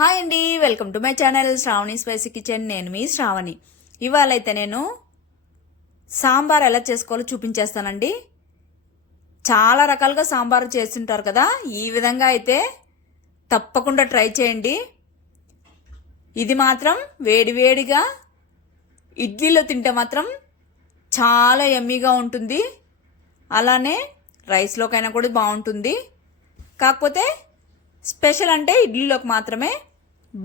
Hi అండి welcome to my channel Shravani spicy kitchen. నేను మీ శ్రావణి. ఇవాళ అయితే నేను సాంబార్ ఎలా చేసుకోవాలో చూపించేస్తానండి. చాలా రకాలుగా సాంబార్ చేస్తుంటారు కదా ఈ విధంగా అయితే తప్పకుండా ట్రై చేయండి. ఇది మాత్రం వేడివేడిగా ఇడ్లీలో తింటే మాత్రం చాలా ఎమ్మీగా ఉంటుంది. అలానే రైస్లోకైనా కూడా బాగుంటుంది. కాకపోతే స్పెషల్ అంటే ఇడ్లీలోకి మాత్రమే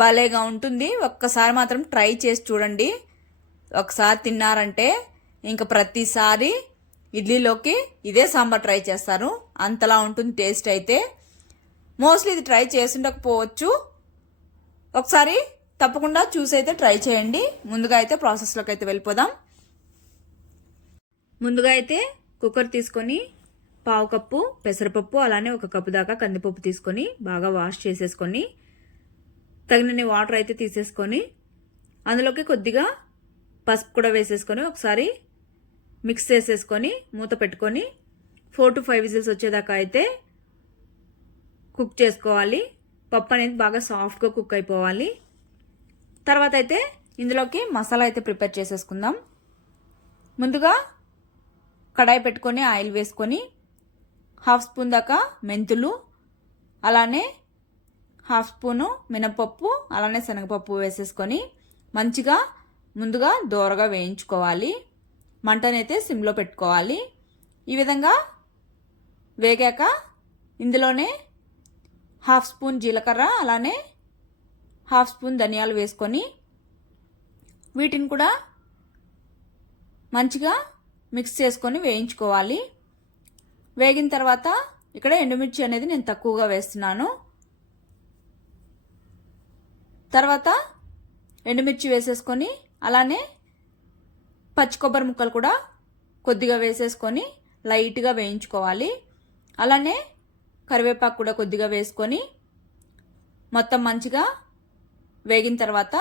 భలేగా ఉంటుంది. ఒక్కసారి మాత్రం ట్రై చేసి చూడండి. ఒకసారి తిన్నారంటే ఇంకా ప్రతిసారి ఇడ్లీలోకి ఇదే సాంబార్ ట్రై చేస్తారు. అంతలా ఉంటుంది టేస్ట్ అయితే. మోస్ట్లీ ఇది ట్రై చేసుండకపోవచ్చు. ఒకసారి తప్పకుండా చూసి అయితే ట్రై చేయండి. ముందుగా అయితే ప్రాసెస్లోకి అయితే వెళ్ళిపోదాం. ముందుగా అయితే కుక్కర్ తీసుకొని పావు కప్పు పెసరపప్పు అలానే ఒక కప్పు దాకా కందిపప్పు తీసుకొని బాగా వాష్ చేసేసుకొని తగినన్ని వాటర్ అయితే తీసేసుకొని అందులోకి కొద్దిగా పసుపు కూడా వేసేసుకొని ఒకసారి మిక్స్ చేసేసుకొని మూత పెట్టుకొని ఫోర్ టు ఫైవ్ విజిల్స్ వచ్చేదాకా అయితే కుక్ చేసుకోవాలి. పప్పు అనేది బాగా సాఫ్ట్గా కుక్ అయిపోవాలి. తర్వాత అయితే ఇందులోకి మసాలా అయితే ప్రిపేర్ చేసేసుకుందాం. ముందుగా కడాయి పెట్టుకొని ఆయిల్ వేసుకొని హాఫ్ స్పూన్ దాకా మెంతులు అలానే హాఫ్ స్పూను మినపప్పు అలానే శనగపప్పు వేసేసుకొని మంచిగా ముందుగా దోరగా వేయించుకోవాలి. మంటనైతే సిమ్లో పెట్టుకోవాలి. ఈ విధంగా వేగాక ఇందులోనే హాఫ్ స్పూన్ జీలకర్ర అలానే హాఫ్ స్పూన్ ధనియాలు వేసుకొని వీటిని కూడా మంచిగా మిక్స్ చేసుకొని వేయించుకోవాలి. వేగిన తర్వాత ఇక్కడ ఎండుమిర్చి అనేది నేను తక్కువగా వేస్తున్నాను. తర్వాత ఎండుమిర్చి వేసేసుకొని అలానే పచ్చి కొబ్బరి ముక్కలు కూడా కొద్దిగా వేసేసుకొని లైట్గా వేయించుకోవాలి. అలానే కరివేపాకు కూడా కొద్దిగా వేసుకొని మొత్తం మంచిగా వేగిన తర్వాత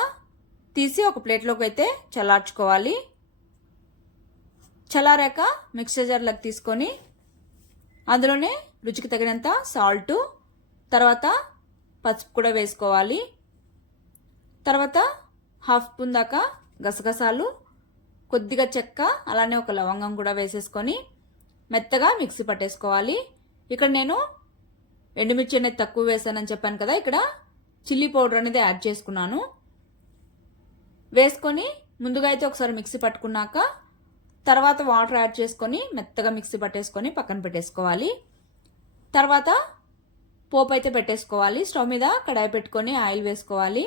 తీసి ఒక ప్లేట్లోకి అయితే చల్లార్చుకోవాలి. చల్లారాక మిక్సర్ జార్లోకి తీసుకొని అందులోనే రుచికి తగినంత సాల్టు తర్వాత పసుపు కూడా వేసుకోవాలి. తర్వాత హాఫ్ స్పూన్ దాకా గసగసాలు కొద్దిగా చెక్క అలానే ఒక లవంగం కూడా వేసేసుకొని మెత్తగా మిక్సీ పట్టేసుకోవాలి. ఇక్కడ నేను ఎండుమిర్చి అనేది తక్కువ వేసానని చెప్పాను కదా ఇక్కడ చిల్లీ పౌడర్ అనేది యాడ్ చేసుకున్నాను. వేసుకొని ముందుగా అయితే ఒకసారి మిక్సీ పట్టుకున్నాక తర్వాత వాటర్ యాడ్ చేసుకొని మెత్తగా మిక్సీ పట్టేసుకొని పక్కన పెట్టేసుకోవాలి. తర్వాత పోపు అయితే పెట్టేసుకోవాలి. స్టవ్ మీద కడాయి పెట్టుకొని ఆయిల్ వేసుకోవాలి.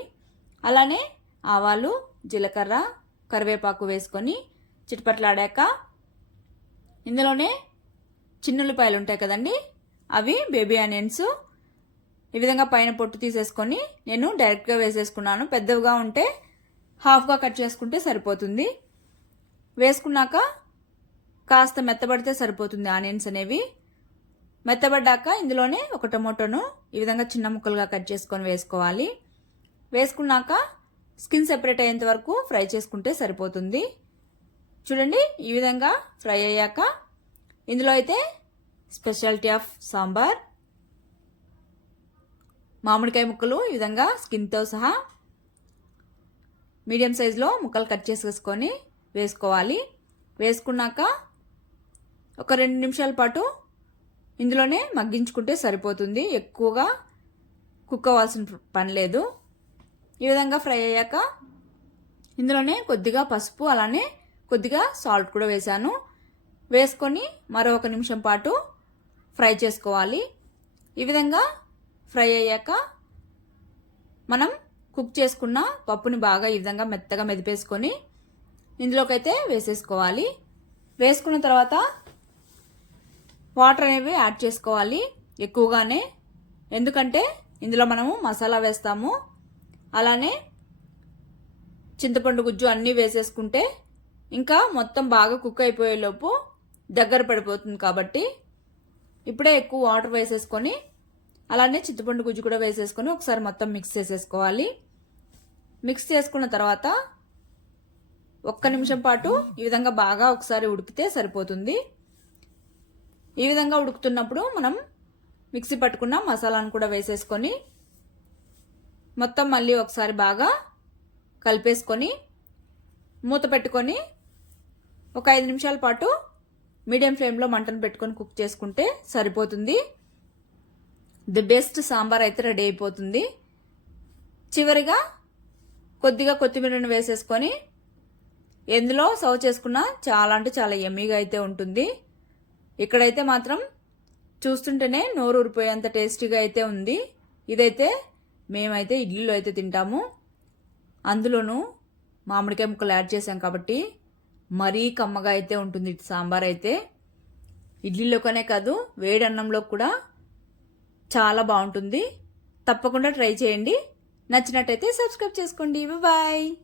అలానే ఆవాలు జీలకర్ర కరివేపాకు వేసుకొని చిటపట్లాడాక ఇందులోనే చిన్నుల్లిపాయలు ఉంటాయి కదండి అవి బేబీ ఆనియన్స్. ఈ విధంగా పైన పొట్టు తీసేసుకొని నేను డైరెక్ట్గా వేసేసుకున్నాను. పెద్దవిగా ఉంటే హాఫ్గా కట్ చేసుకుంటే సరిపోతుంది. వేసుకున్నాక కాస్త మెత్తబడితే సరిపోతుంది ఆనియన్స్ అనేవి. మెత్తబడ్డాక ఇందులోనే ఒక టమోటోను ఈ విధంగా చిన్న ముక్కలుగా కట్ చేసుకొని వేసుకోవాలి. వేసుకున్నాక స్కిన్ సెపరేట్ అయ్యేంత వరకు ఫ్రై చేసుకుంటే సరిపోతుంది. చూడండి ఈ విధంగా ఫ్రై అయ్యాక ఇందులో అయితే స్పెషాలిటీ ఆఫ్ సాంబార్ మామిడికాయ ముక్కలు ఈ విధంగా స్కిన్తో సహా మీడియం సైజులో ముక్కలు కట్ చేసేసుకొని వేసుకోవాలి. వేసుకున్నాక ఒక రెండు నిమిషాల పాటు ఇందులోనే మగ్గించుకుంటే సరిపోతుంది. ఎక్కువగా కుక్ అవ్వాల్సిన పని లేదు. ఈ విధంగా ఫ్రై అయ్యాక ఇందులోనే కొద్దిగా పసుపు అలానే కొద్దిగా సాల్ట్ కూడా వేశాను. వేసుకొని మరో ఒక నిమిషం పాటు ఫ్రై చేసుకోవాలి. ఈ విధంగా ఫ్రై అయ్యాక మనం కుక్ చేసుకున్న పప్పుని బాగా ఈ విధంగా మెత్తగా మెదిపేసుకొని ఇందులోకైతే వేసేసుకోవాలి. వేసుకున్న తర్వాత వాటర్ అనేవి యాడ్ చేసుకోవాలి ఎక్కువగానే. ఎందుకంటే ఇందులో మనము మసాలా వేస్తాము. అలానే చింతపండు గుజ్జు అన్నీ వేసేసుకుంటే ఇంకా మొత్తం బాగా కుక్ అయిపోయేలోపు దగ్గర పడిపోతుంది కాబట్టి ఇప్పుడే ఎక్కువ వాటర్ వేసేసుకొని అలానే చింతపండు గుజ్జు కూడా వేసేసుకొని ఒకసారి మొత్తం మిక్స్ చేసేసుకోవాలి. మిక్స్ చేసుకున్న తర్వాత ఒక్క నిమిషం పాటు ఈ విధంగా బాగా ఒకసారి ఉడికితే సరిపోతుంది. ఈ విధంగా ఉడుకుతున్నప్పుడు మనం మిక్సీ పట్టుకున్న మసాలాను కూడా వేసేసుకొని మొత్తం మళ్ళీ ఒకసారి బాగా కలిపేసుకొని మూత పెట్టుకొని ఒక ఐదు నిమిషాల పాటు మీడియం ఫ్లేమ్లో మంటను పెట్టుకొని కుక్ చేసుకుంటే సరిపోతుంది. ది బెస్ట్ సాంబార్ అయితే రెడీ అయిపోతుంది. చివరిగా కొద్దిగా కొత్తిమీరను వేసేసుకొని ఎందులో సర్వ్ చేసుకున్నా చాలా అంటే చాలా ఎమ్మీగా అయితే ఉంటుంది. ఇక్కడైతే మాత్రం చూస్తుంటేనే నోరు ఊరిపోయేంత టేస్టీగా అయితే ఉంది. ఇదైతే మేమైతే ఇడ్లీలో అయితే తింటాము. అందులోనూ మామిడికాయ ముక్కలు యాడ్ చేసాం కాబట్టి మరీ కమ్మగా అయితే ఉంటుంది సాంబార్ అయితే. ఇడ్లీలోకనే కాదు వేడి అన్నంలో కూడా చాలా బాగుంటుంది. తప్పకుండా ట్రై చేయండి. నచ్చినట్టయితే సబ్స్క్రైబ్ చేసుకోండి. బాయ్.